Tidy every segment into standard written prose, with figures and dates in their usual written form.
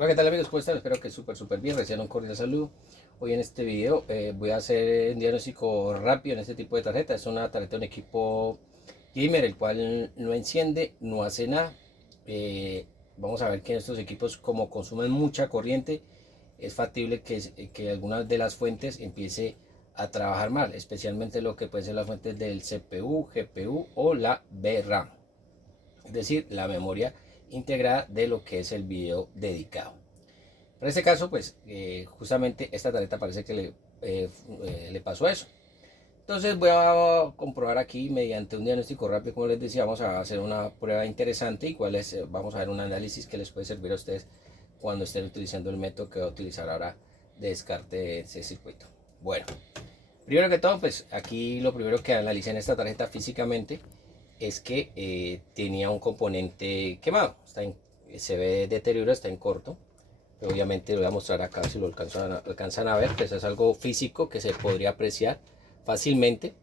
Hola, ¿qué tal amigos? ¿Cómo están? Espero que súper bien. Reciban un cordial saludo. Hoy en este video voy a hacer un diagnóstico rápido en este tipo de tarjeta. Es una tarjeta de un equipo gamer, el cual no enciende, no hace nada. Vamos a ver que estos equipos, como consumen mucha corriente, es factible que algunas de las fuentes empiece a trabajar mal, especialmente lo que pueden ser las fuentes del CPU, GPU o la VRAM, es decir, la memoria integrada de lo que es el video dedicado. En este caso, pues justamente esta tarjeta parece que le pasó eso. Entonces voy a comprobar aquí mediante un diagnóstico rápido, como les decía, vamos a hacer una prueba interesante y vamos a ver un análisis que les puede servir a ustedes cuando estén utilizando el método que voy a utilizar ahora de descarte de ese circuito. Bueno, primero que todo, pues aquí lo primero que analicé en esta tarjeta físicamente es que tenía un componente quemado, se ve deterioro, está en corto. Obviamente lo voy a mostrar acá si lo alcanzan a ver, pues es algo físico que se podría apreciar fácilmente.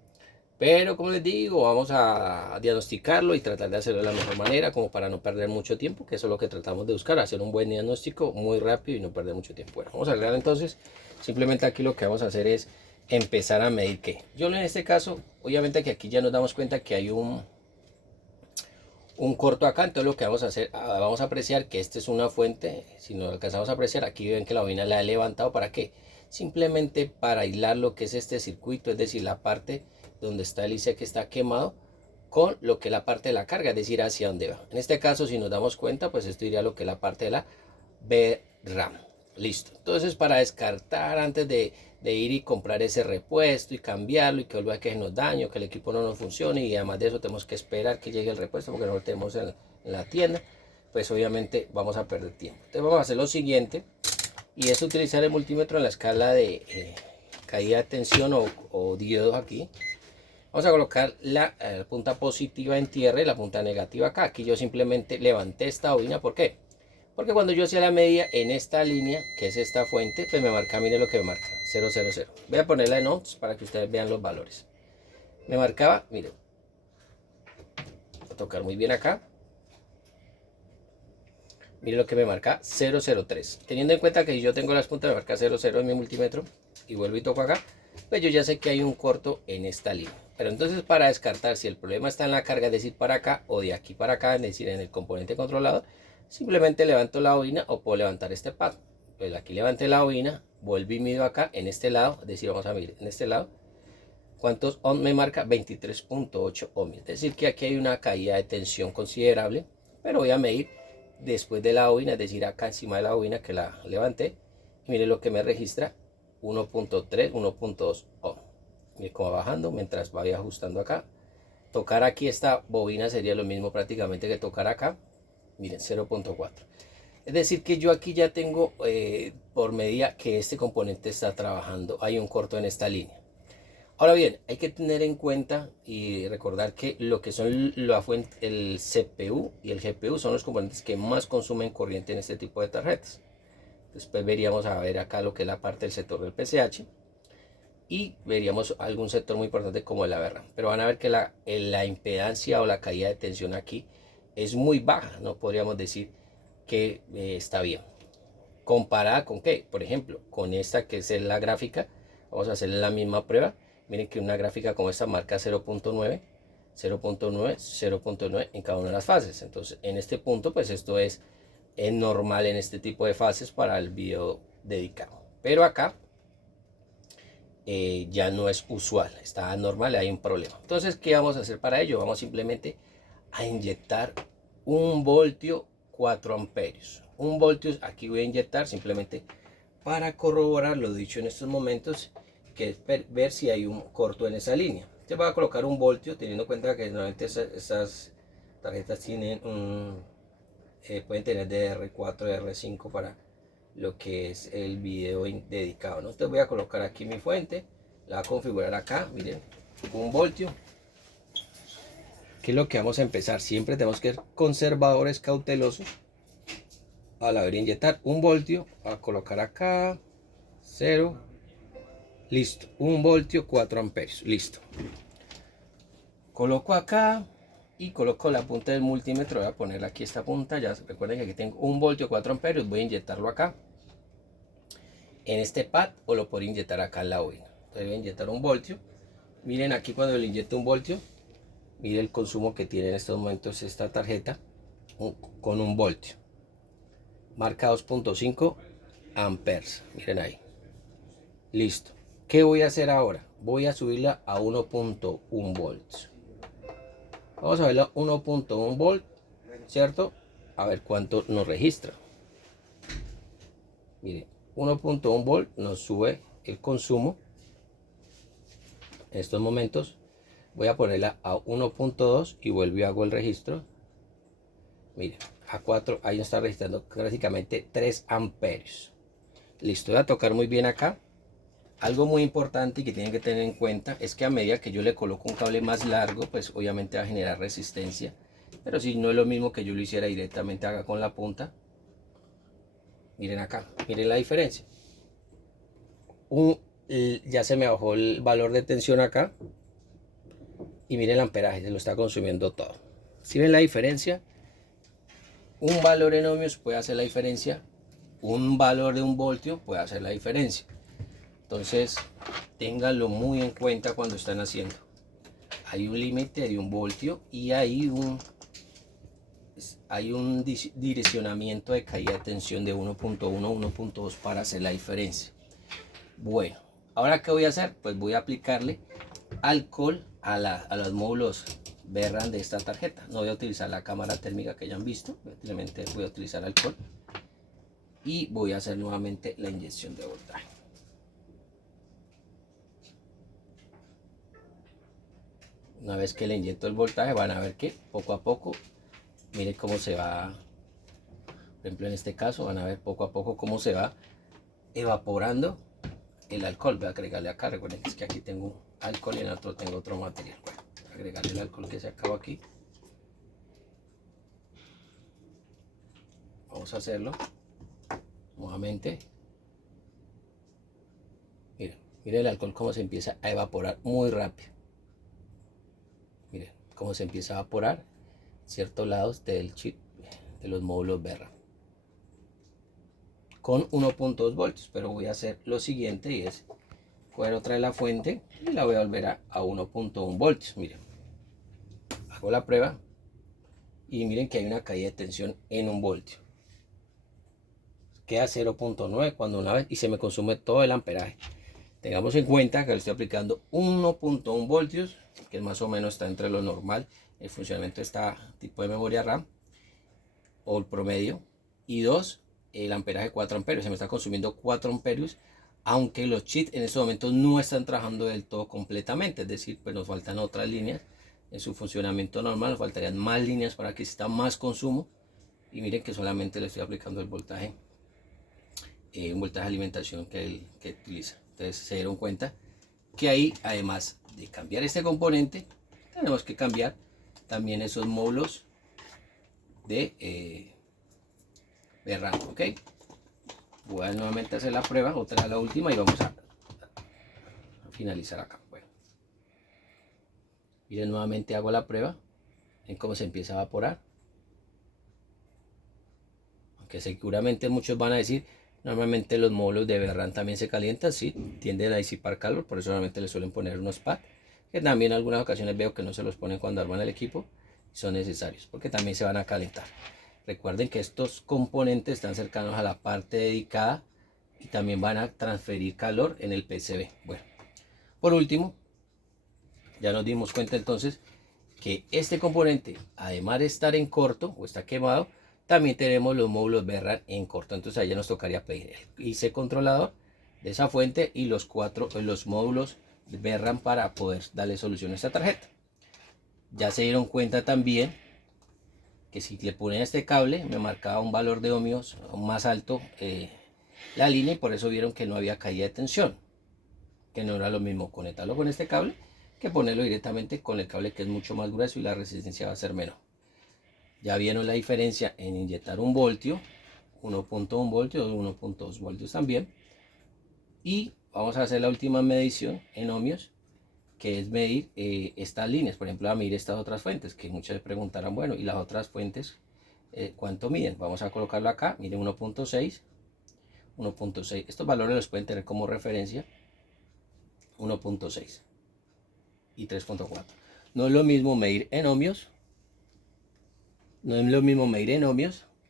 Pero como les digo, vamos a diagnosticarlo y tratar de hacerlo de la mejor manera, como para no perder mucho tiempo, que eso es lo que tratamos de buscar, hacer un buen diagnóstico muy rápido y no perder mucho tiempo. Bueno, vamos a agregar entonces, simplemente aquí lo que vamos a hacer es empezar a medir qué. Yo en este caso, obviamente que aquí ya nos damos cuenta que hay un corto acá. Entonces lo que vamos a hacer, vamos a apreciar que esta es una fuente. Si no alcanzamos a apreciar, aquí ven que la bobina la he levantado. ¿Para qué? Simplemente para aislar lo que es este circuito, es decir, la parte donde está el IC que está quemado con lo que es la parte de la carga, es decir, hacia dónde va. En este caso, si nos damos cuenta, pues esto iría a lo que es la parte de la VRAM. Listo. Entonces, para descartar antes de ir y comprar ese repuesto y cambiarlo y que vuelva a que nos daño, que el equipo no nos funcione, y además de eso tenemos que esperar que llegue el repuesto porque no lo tenemos en la tienda, pues obviamente vamos a perder tiempo. Entonces vamos a hacer lo siguiente, y es utilizar el multímetro en la escala de caída de tensión o diodos aquí. Vamos a colocar la punta positiva en tierra y la punta negativa acá. Aquí yo simplemente levanté esta bobina. ¿Por qué? Porque cuando yo hacía la medida en esta línea, que es esta fuente, pues me marca, mire lo que me marca, 000. Voy a ponerla en ohms para que ustedes vean los valores. Me marcaba, mire, voy a tocar muy bien acá. Mire lo que me marca, 003. Teniendo en cuenta que yo tengo las puntas, me marca 00 en mi multímetro, y vuelvo y toco acá, pues yo ya sé que hay un corto en esta línea. Pero entonces, para descartar si el problema está en la carga, es decir, para acá o de aquí para acá, es decir, en el componente controlador, simplemente levanto la bobina o puedo levantar este pad. Pues aquí levanté la bobina, vuelvo y mido acá en este lado, es decir, vamos a medir en este lado. ¿Cuántos ohms me marca? 23.8 ohms. Es decir, que aquí hay una caída de tensión considerable, pero voy a medir después de la bobina, es decir, acá encima de la bobina que la levanté. Y mire lo que me registra, 1.3, 1.2 ohms. Mire cómo va bajando mientras vaya ajustando acá. Tocar aquí esta bobina sería lo mismo prácticamente que tocar acá. Miren, 0.4. Es decir, que yo aquí ya tengo, por medida que este componente está trabajando, hay un corto en esta línea. Ahora bien, hay que tener en cuenta y recordar que lo que son el CPU y el GPU son los componentes que más consumen corriente en este tipo de tarjetas. Después veríamos a ver acá lo que es la parte del sector del PCH, y veríamos algún sector muy importante como la VRAM. Pero van a ver que la impedancia o la caída de tensión aquí es muy baja. No podríamos decir que está bien. ¿Comparada con qué? Por ejemplo, con esta que es la gráfica. Vamos a hacer la misma prueba. Miren que una gráfica como esta marca 0.9, 0.9, 0.9 en cada una de las fases. Entonces, en este punto, pues esto es normal en este tipo de fases para el video dedicado. Pero acá ya no es usual, está anormal, hay un problema. Entonces, ¿qué vamos a hacer para ello? Vamos simplemente a inyectar 1 voltio 4 amperios. 1 voltio, aquí voy a inyectar simplemente para corroborar lo dicho en estos momentos, que es ver si hay un corto en esa línea. Te voy a colocar 1 voltio, teniendo en cuenta que normalmente esas tarjetas tienen pueden tener de R4, R5 para lo que es el video dedicado, ¿no? Entonces voy a colocar aquí mi fuente, la voy a configurar acá, miren, 1 voltio. ¿Qué es lo que vamos a empezar? Siempre tenemos que ser conservadores, cautelosos a la hora de inyectar. 1 voltio, a colocar acá, 0, listo. 1 voltio 4 amperios, listo. Coloco acá y coloco la punta del multímetro. Voy a poner aquí esta punta. Ya recuerden que aquí tengo 1 voltio 4 amperios. Voy a inyectarlo acá en este pad, o lo puedo inyectar acá en la bobina. Entonces voy a inyectar 1 voltio. Miren aquí cuando le inyecto 1 voltio, miren el consumo que tiene en estos momentos esta tarjeta con 1 voltio. Marca 2.5 amperes. Miren ahí. Listo. ¿Qué voy a hacer ahora? Voy a subirla a 1.1 volts. Vamos a verla a 1.1 volt, ¿cierto? A ver cuánto nos registra. Miren, 1.1 volt nos sube el consumo. En estos momentos voy a ponerla a 1.2 y vuelvo y hago el registro. Miren, a 4, ahí nos está registrando prácticamente 3 amperios. Listo, voy a tocar muy bien acá. Algo muy importante y que tienen que tener en cuenta es que a medida que yo le coloco un cable más largo, pues obviamente va a generar resistencia. Pero si no es lo mismo que yo lo hiciera directamente acá con la punta. Miren acá, miren la diferencia. Ya se me bajó el valor de tensión acá. Y miren el amperaje, se lo está consumiendo todo. ¿Sí ven la diferencia? Un valor en ohmios puede hacer la diferencia. Un valor de 1 voltio puede hacer la diferencia. Entonces, ténganlo muy en cuenta cuando están haciendo. Hay un límite de 1 voltio y hay un direccionamiento de caída de tensión de 1.1 a 1.2 para hacer la diferencia. Bueno, ahora ¿qué voy a hacer? Pues voy a aplicarle alcohol a los módulos Berran de esta tarjeta. No voy a utilizar la cámara térmica que ya han visto, simplemente voy a utilizar alcohol y voy a hacer nuevamente la inyección de voltaje. Una vez que le inyecto el voltaje, van a ver que poco a poco, miren cómo se va, por ejemplo en este caso, van a ver poco a poco cómo se va evaporando el alcohol. Voy a agregarle acá, recuerden que es que aquí tengo alcohol y en el otro tengo otro material. Bueno, voy a agregarle el alcohol que se acabó aquí. Vamos a hacerlo nuevamente. Miren, miren el alcohol cómo se empieza a evaporar muy rápido. Miren cómo se empieza a evaporar ciertos lados del chip de los módulos Berran con 1.2 voltios. Pero voy a hacer lo siguiente y es coger otra de la fuente y la voy a volver a 1.1 voltios. Miren, hago la prueba y miren que hay una caída de tensión en 1 voltio. Queda 0.9 cuando una vez y se me consume todo el amperaje. Tengamos en cuenta que le estoy aplicando 1.1 voltios, que más o menos está entre lo normal, el funcionamiento de este tipo de memoria RAM, o el promedio, y 2, el amperaje 4 amperios, se me está consumiendo 4 amperios, aunque los chips en estos momentos no están trabajando del todo completamente, es decir, pues nos faltan otras líneas en su funcionamiento normal, nos faltarían más líneas para que exista más consumo, y miren que solamente le estoy aplicando el voltaje, un voltaje de alimentación que utiliza. Entonces se dieron cuenta que ahí, además de cambiar este componente, tenemos que cambiar también esos módulos de Berran, ¿ok? Voy a nuevamente hacer la prueba, otra la última, y vamos a finalizar acá. Bueno, miren, nuevamente hago la prueba, en cómo se empieza a evaporar. Aunque seguramente muchos van a decir, normalmente los módulos de Berran también se calientan, sí, tienden a disipar calor, por eso normalmente le suelen poner unos pads, que también en algunas ocasiones veo que no se los ponen cuando arman el equipo, son necesarios, porque también se van a calentar. Recuerden que estos componentes están cercanos a la parte dedicada y también van a transferir calor en el PCB. Bueno, por último, ya nos dimos cuenta entonces que este componente, además de estar en corto o está quemado, también tenemos los módulos Berran en corto. Entonces ahí ya nos tocaría pedir el IC controlador de esa fuente y los módulos Berran para poder darle solución a esta tarjeta. Ya se dieron cuenta también que si le ponía este cable me marcaba un valor de ohmios más alto la línea, y por eso vieron que no había caída de tensión, que no era lo mismo conectarlo con este cable que ponerlo directamente con el cable, que es mucho más grueso y la resistencia va a ser menor. Ya vieron la diferencia en inyectar 1 voltio, 1.1 voltios, 1.2 voltios también. Y vamos a hacer la última medición en ohmios que es medir estas líneas. Por ejemplo, a medir estas otras fuentes, que muchas preguntarán, bueno, ¿y las otras fuentes cuánto miden? Vamos a colocarlo acá, miren 1.6, 1.6. Estos valores los pueden tener como referencia, 1.6 y 3.4. No es lo mismo medir en ohmios,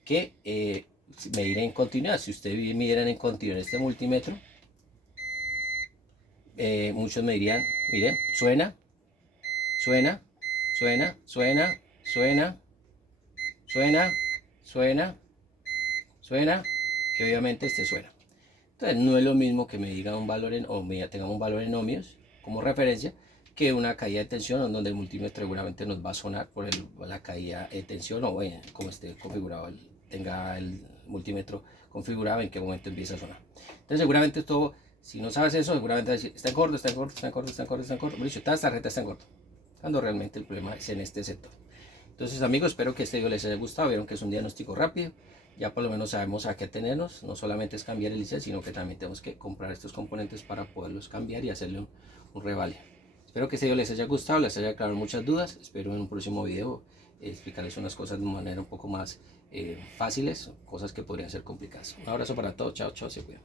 que medir en continuidad. Si ustedes midieran en continuidad este multímetro, muchos me dirían, miren, suena, suena, suena, suena, suena, suena, suena, suena, y obviamente este suena. Entonces no es lo mismo que me diga un valor en ohmios, tengamos un valor en ohmios como referencia, que una caída de tensión donde el multímetro seguramente nos va a sonar por la caída de tensión, o bueno, como esté configurado, tenga el multímetro configurado, en qué momento empieza a sonar. Entonces seguramente esto, si no sabes eso, seguramente vas a decir, está en corto, está en corto, está en corto, está en corto, está en corto. Por dicho, esta tarjeta está en corto, cuando realmente el problema es en este sector. Entonces amigos, espero que este video les haya gustado. Vieron que es un diagnóstico rápido, ya por lo menos sabemos a qué tenernos. No solamente es cambiar el IC, sino que también tenemos que comprar estos componentes para poderlos cambiar y hacerle un revale. Espero que este video les haya gustado, les haya aclarado muchas dudas. Espero en un próximo video explicarles unas cosas de manera un poco más fáciles, cosas que podrían ser complicadas. Un abrazo para todos, chao, chao, se cuidan.